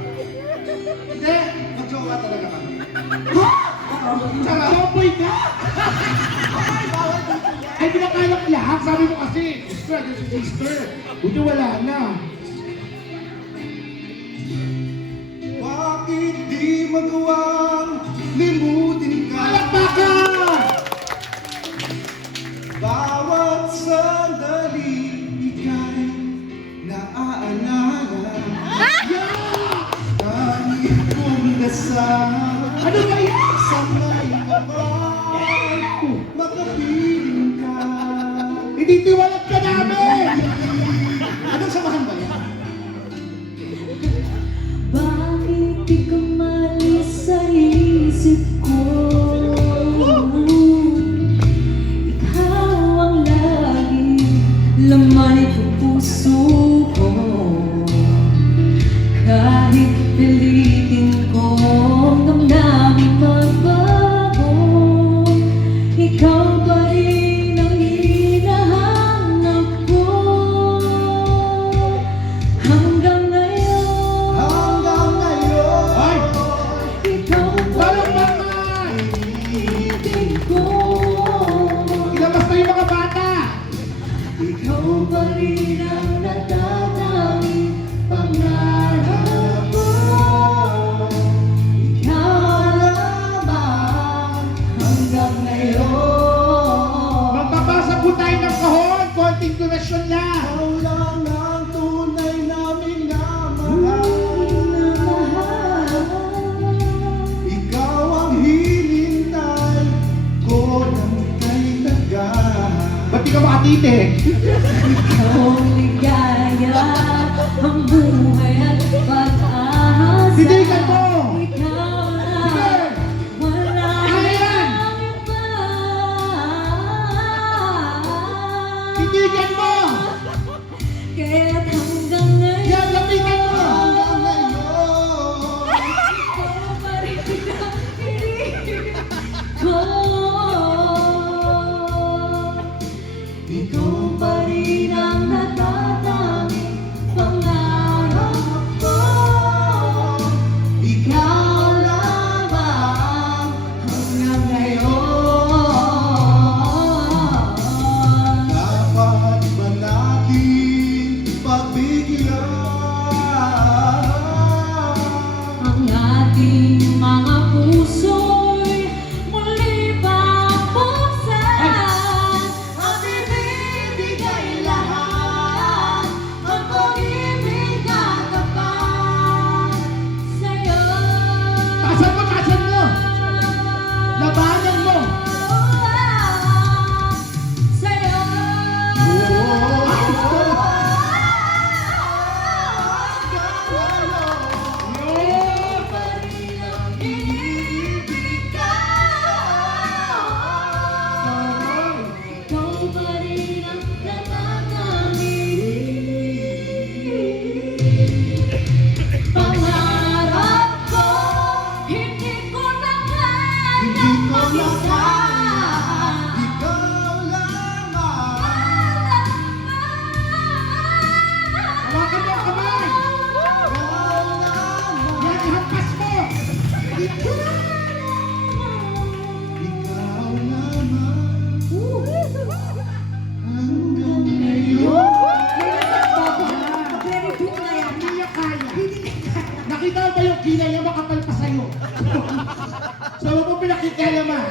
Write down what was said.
Hindi, mag-jowa talaga kami. Ha? Tomboy ka? Ay, pinakalak lahat. Sabi mo kasi, sister, agad si sister. Buti wala na. Bakit di magawang limutin ka? Palakpakan! Bawat sandali ika'y naaalala. Tangi kong dasal. Ano ba yan? Sana'y kapag makapiling ka. Hindi tiwalat ka namin! Anong samahan ba yan? Bakit di ka malis sa isip ko? Ikaw ang lagi laman ng puso ko. Kahit pilitin ko damdamin magbago, ikaw pa rin ang hinahanap ko. Hanggang ngayon, Hanggang ngayon, Ay! ikaw pa rin Palakpakan! ibig ko. Ilabas na yung mga bata! Ikaw pa rin ang natatanging pangarap ko. Ikaw lamang hanggang ngayon. Magbabasa po tayo ng kahon! Konting donasyon lang! ikaw lang ang tunay naming namahal. Minamahal. Ikaw ang hinintay ko ng kay tagal. Ba't di ka makatitig? Ikaw ang ligaya, ang buhay at pag-asa. Titigan mo! Ikaw na, Sige! wala Ayan! nang iba. Titigan mo! Kaya't hanggang ngayon, Yan, lapitan mo! Hanggang ngayon, ikaw pa rin ang hinihingi ko. Ikaw pa rin ang natatanging pangarap ko. Ikaw lamang hanggang ngayon. dapat ba natin pagbigyan? Ang ating mga puso'y muli pabuksan at ibibigay lahat ang pag-ibig at tapat sa'yo. Tasan mo! Tasan mo! Labanan mo! Sa'yo. Yun! Pa rin ang iniibig ko. Ikaw pa rin ang natatanging pangarap ko. Hindi ko na Hindi kayang ko na mag-isa. Ikaw lamang. Hawakan mo ang kamay! Ikaw lamang. Yan, ihampas mo! Ikaw lamang. Hanggang ngayon. Very good na yan. Hindi niya kaya. Nakita mo ba yung kilay niya makapal pa sa'yo? So, huwag mo pinakikialaman.